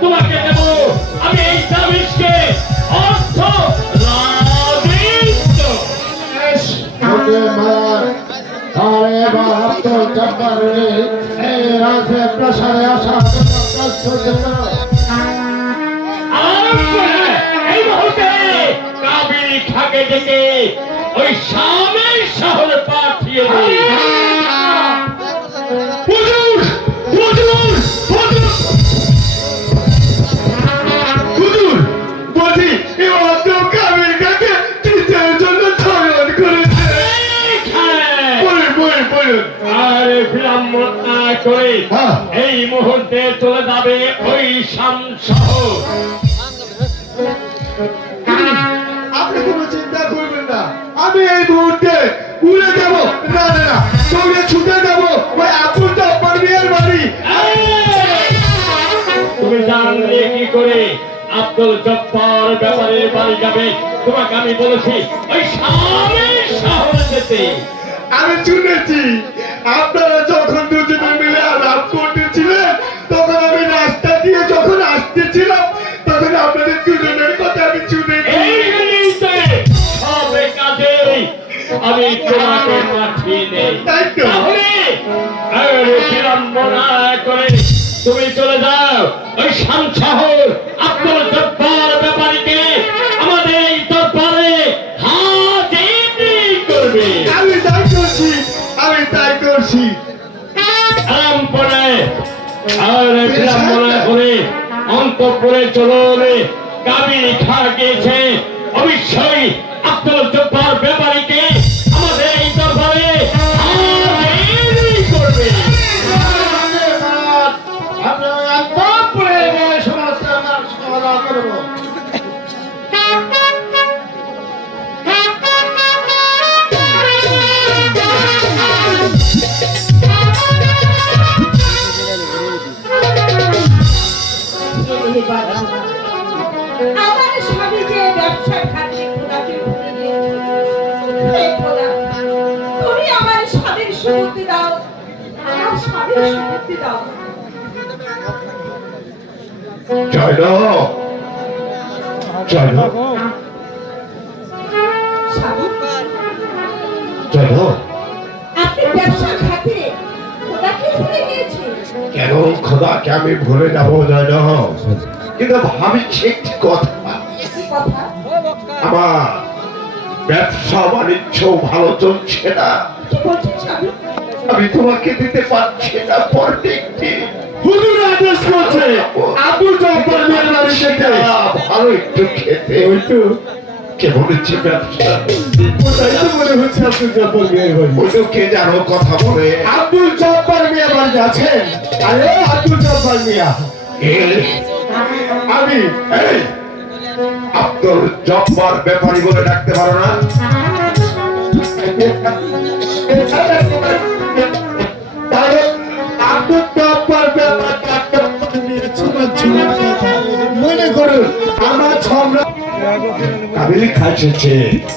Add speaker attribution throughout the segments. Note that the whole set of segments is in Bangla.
Speaker 1: তোমাকে দেব আমি এই তাবিজকে অর্থ রাজীব
Speaker 2: ওকে মার। আরে বাপ তো জব্বারে এই রাজে প্রসারে আসা
Speaker 1: আর এই মুহূর্তে কাবিল খাকে ডেকে ওই শহরে পাঠিয়ে আরে বিলম্ব না করে
Speaker 2: হ্যাঁ।
Speaker 1: এই মুহূর্তে চলে যাবে ওই শাম শহর
Speaker 3: আপনি কোনো চিন্তা করবেন না। আমি এই মুহূর্তে উড়ে যাব। না না না দৌড়ে ছুটে যাব। ওই আব্দুল জব্বার মিয়ার বাড়ি।
Speaker 1: তুমি জানলে কি করে আব্দুল জব্বার ব্যাপারে বাড়ি যাবে? তোমাকে আমি বলেছি ওই স্বামীর শহরে যেতে।
Speaker 3: আমি শুনেছি আপনারা যখন দুজনে মিলে আলাপ করতেছিলেন তখন আমি রাস্তা দিয়ে যখন আসতেছিলাম তখন আপনাদের দুজনের কথা আমি শুনেছি।
Speaker 1: এই নিমিত্তে সবে কাজে আমি তোমাকে পাঠিয়ে দেই তাহলে বিলম্ব না করে তুমি চলে যাও। ওই শাম শহর আব্দুল জব্বার ব্যাপারীকে আমাদের এই দরবারে হাজির করবে।
Speaker 3: আমি তাই করছি। আম
Speaker 1: পড়ায় আর বিলম্ব না করে অন্তপুরে চলুন কাবির খা গিয়েছে। অবশ্যই আব্দুল জব্বার ব্যাপারীকে
Speaker 2: আমার
Speaker 4: স্বামী যে ব্যবসা খাতে খোদাকে ভুলে গিয়েছে। তুমি আমার স্বামীর সুবুদ্ধি দাও। আমার স্বামীর সুবুদ্ধি দাও।
Speaker 3: জয় জয়
Speaker 4: স্বামী? খোদাকে
Speaker 3: আমি ভুলে যাব জয় কিন্তু ভাবছি একটি কথা। আমার ব্যবসা বাণিজ্য ভালো চলছে না। আমি তোমাকে দিতে পারছি না পর দেখতে
Speaker 2: হুজুর আদেশ করছে জব্বার মিয়ার বাড়ি থেকে
Speaker 3: ভালো একটু খেতে।
Speaker 2: ওই তো
Speaker 3: কেমন হচ্ছে ব্যবসা
Speaker 2: ওটাই তো মনে হচ্ছে আব্দুল জব্বার মিয়ার বাড়ি
Speaker 3: ওই কে জানো কথা বলে
Speaker 2: আব্দুল জব্বার মিয়া বাড়ি আছেন আরে আব্দুল জব্বার মিয়া
Speaker 3: কে?
Speaker 2: আমি
Speaker 3: এই, আব্দুল জব্বার ব্যাপারী বলে ডাকতে পারো না কাবিল খাইছে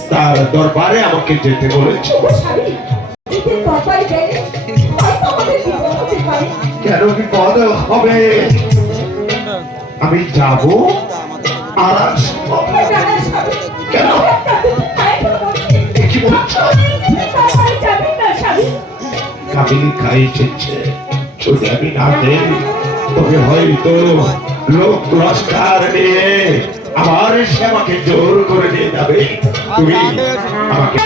Speaker 3: তার দরবারে আমাকে যেতে বলেছে। কেন বিপদ হবে? আমি যাব আর। কেন? কি বলছো। কাবিল খাইছে যদি আমি না দেই তবে হয়তো লোক পুরস্কার নিয়ে সে আমাকে জোর করে নিয়ে যাবে। তুমি আমাকে